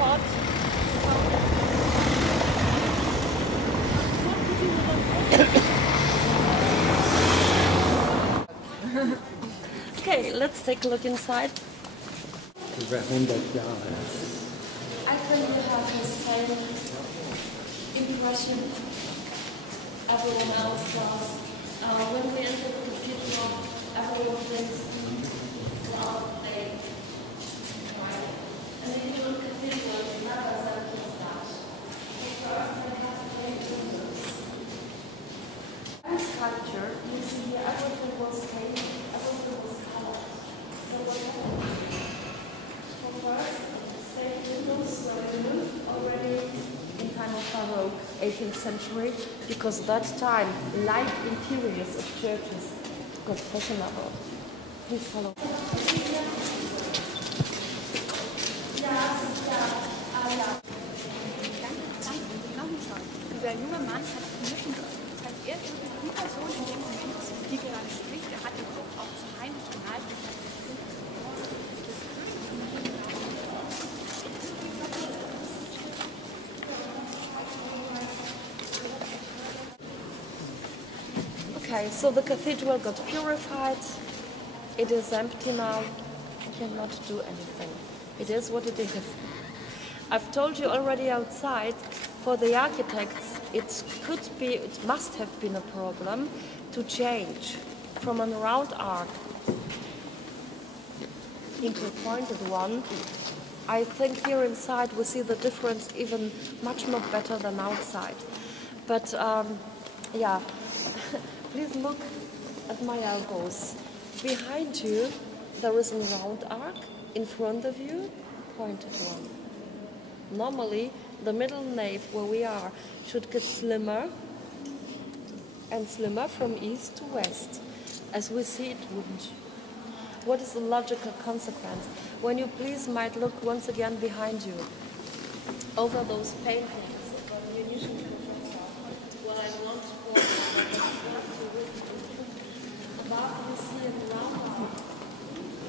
spot. Okay, let's take a look inside. Über 100 Jahre. I think we have the same impression everyone else does. When we enter the cathedral, everyone thinks, well, they right. And the usual cathedral is never as empty as that. First, they have three windows. And sculpture, you see here, everything was painted, everything was colored. So what happened? First, same windows were removed already in time of Baroque, 18th century, because that time light interiors of churches got fashionable. Please follow. Dieser junge Mann hat müssen, als erste die Person in dem Moment, die gerade spricht, er hat den Kopf auf das heimische Nahe. Okay, so the cathedral got purified. It is empty now. You cannot do anything. It is what it is. I've told you already outside, for the architects, it must have been a problem to change from a round arc into a pointed one. I think here inside we see the difference even much more better than outside. But yeah, please look at my elbows. Behind you there is a round arc, in front of you, pointed one. Normally, the middle nave where we are should get slimmer and slimmer from east to west. As we see, it wouldn't. What is the logical consequence? When you please might look once again behind you, over those paintings of the munition professor, what I want for above you see a round arc.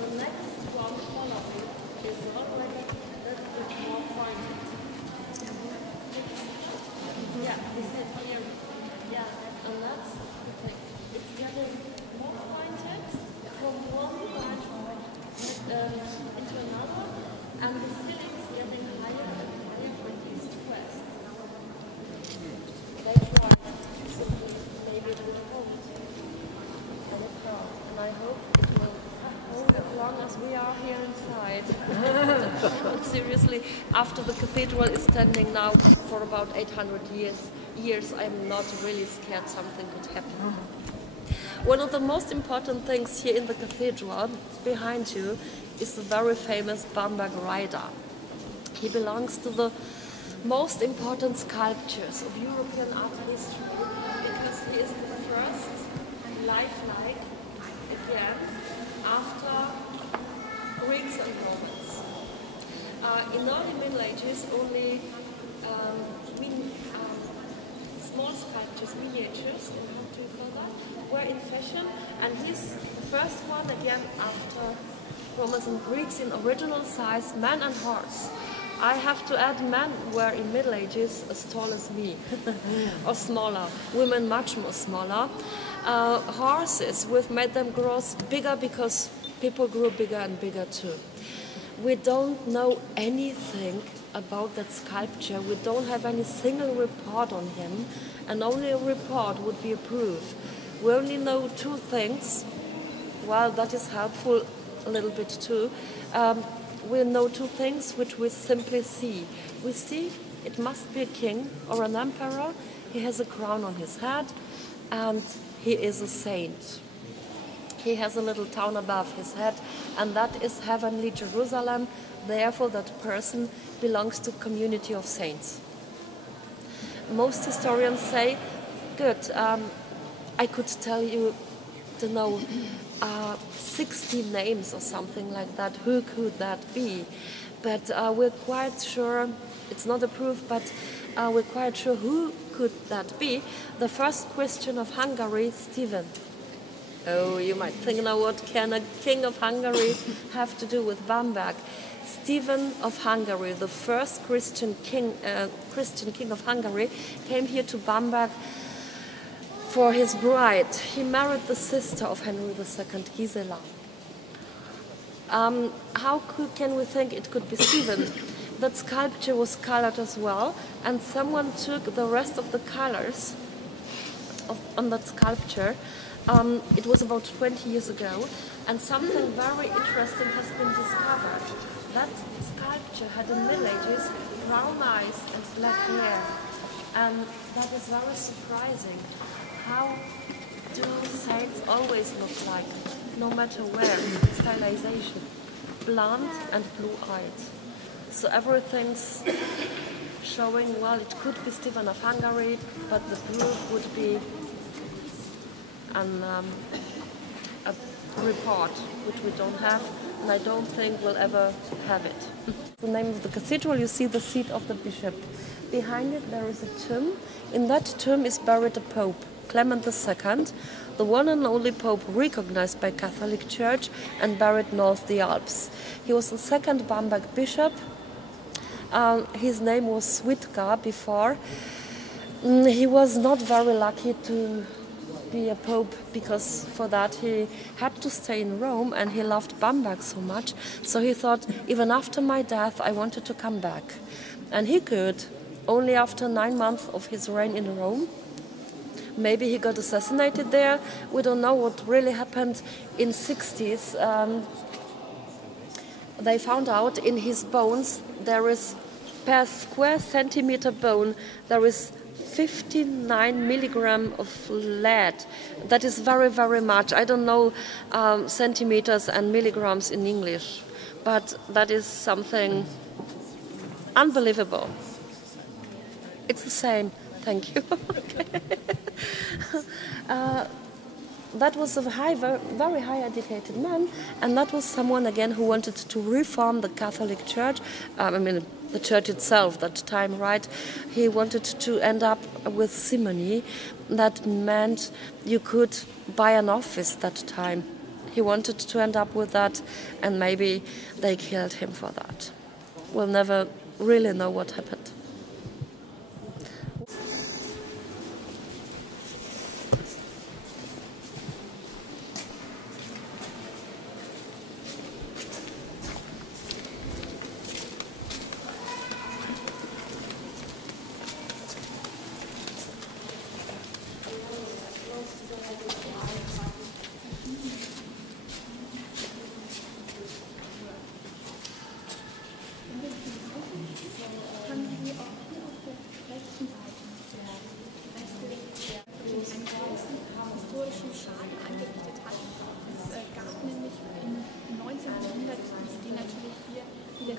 The next one following is already a little bit more pointed. Yeah, this is here. Yeah, and that's the thing. It's getting more pointed from one part into another, and the ceiling is getting higher and higher from east to west. That's why simply maybe it will hold. And it will. And I hope it will hold as long as we are here inside. But seriously, after the cathedral is standing now for about 800 years, I'm not really scared something could happen. One of the most important things here in the cathedral, behind you, is the very famous Bamberg rider. He belongs to the most important sculptures of European art history because he is the first lifelike again after Greeks and Romans. In early Middle Ages, only small sculptures, miniatures, how do you call that, were in fashion, and he's the first one again after Romans and Greeks in original size, man and horse. I have to add, men were in Middle Ages as tall as me, or smaller. Women much more smaller. Horses, we've made them grow bigger because people grew bigger and bigger too. We don't know anything about that sculpture. We don't have any single report on him, and only a report would be approved. We only know two things. Well, that is helpful a little bit too. We know two things which we simply see. We see it must be a king or an emperor. He has a crown on his head, and he is a saint. He has a little town above his head, and that is heavenly Jerusalem. Therefore, that person belongs to a community of saints. Most historians say, good, I could tell you, to know 60 names or something like that. Who could that be? But we're quite sure, it's not a proof, but we're quite sure who could that be. The first Christian of Hungary, Stephen. Oh, you might think, now what can a king of Hungary have to do with Bamberg? Stephen of Hungary, the first Christian king of Hungary, came here to Bamberg for his bride. He married the sister of Henry II, Gisela. How can we think it could be Stephen? That sculpture was colored as well, and someone took the rest of the colors on that sculpture. It was about 20 years ago, and something very interesting has been discovered. That sculpture had in Middle Ages brown eyes and black hair, and that is very surprising. How do saints always look like, no matter where? Stylization, blonde and blue-eyed. So everything's showing, well, it could be Stephen of Hungary, but the proof would be a report, which we don't have, and I don't think we'll ever have it. The name of the cathedral, you see the seat of the bishop. Behind it there is a tomb. In that tomb is buried a pope, Clement II, the one and only pope recognized by Catholic Church and buried north the Alps. He was the second Bamberg bishop. His name was Switka before. He was not very lucky to be a pope, because for that he had to stay in Rome, and he loved Bamberg so much, so he thought, even after my death I wanted to come back. And he could, only after 9 months of his reign in Rome. Maybe he got assassinated there, we don't know what really happened. In 60s they found out in his bones there is, per square centimeter bone, there is 59 milligram of lead. That is very, very much. I don't know centimeters and milligrams in English, but that is something unbelievable. It's the same. Thank you. That was a very high educated man, and that was someone again who wanted to reform the Catholic Church. The church itself that time, right? He wanted to end up with simony. That meant you could buy an office that time. He wanted to end up with that, and maybe they killed him for that. We'll never really know what happened.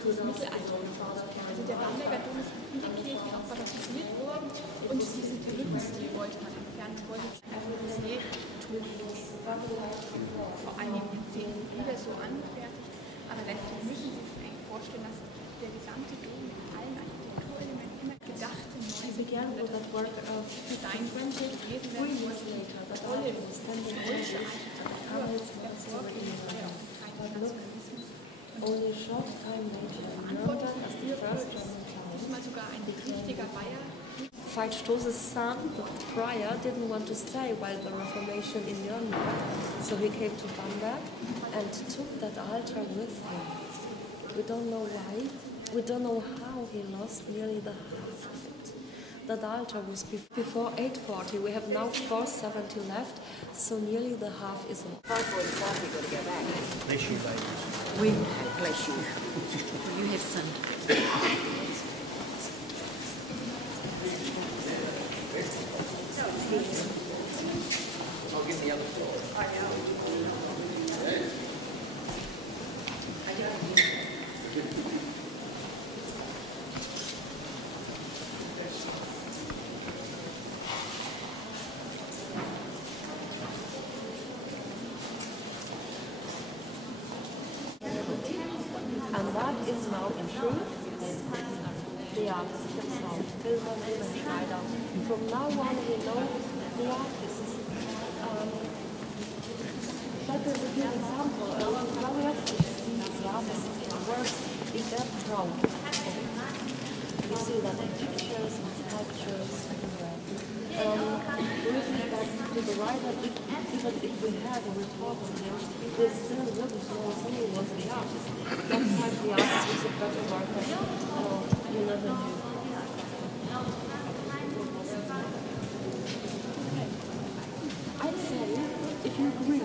Das Mittelalter gebaut. Also der Bamberger Dom ist für viele Kirchen auch barokisiert worden, und diesen Perückenstil wollte man entfernen. Vor einigen Jahrzehnten wieder so angefertigt, aber letztlich müssen Sie sich eigentlich vorstellen, dass der gesamte Dom mit allen Architekturelementen immer gedachte neue Design gewesen werden. Tolle historische Architektur, Only short time later, Feitstoß's son, the prior, didn't want to stay while the Reformation in Nuremberg, so he came to Bamberg and took that altar with him. We don't know why, we don't know how he lost nearly the half of it. That altar was before 840, we have now 470 left, so nearly the half is lost. 5:45, we've got to go back. Bless you, ladies. We bless you. You have sinned. I'll give the other floor. I know. And that is now in truth the artist himself, Wilhelm Schneider. From now on we know the artist. That is a good example. Very often see the artist works in out of it. You see that in pictures and sculptures everywhere. Briefly back to the right, that even if we had a report on him, we still wouldn't know who was the artist. Sometimes the artist is a better worker, you never knew. I'd say, if you agree,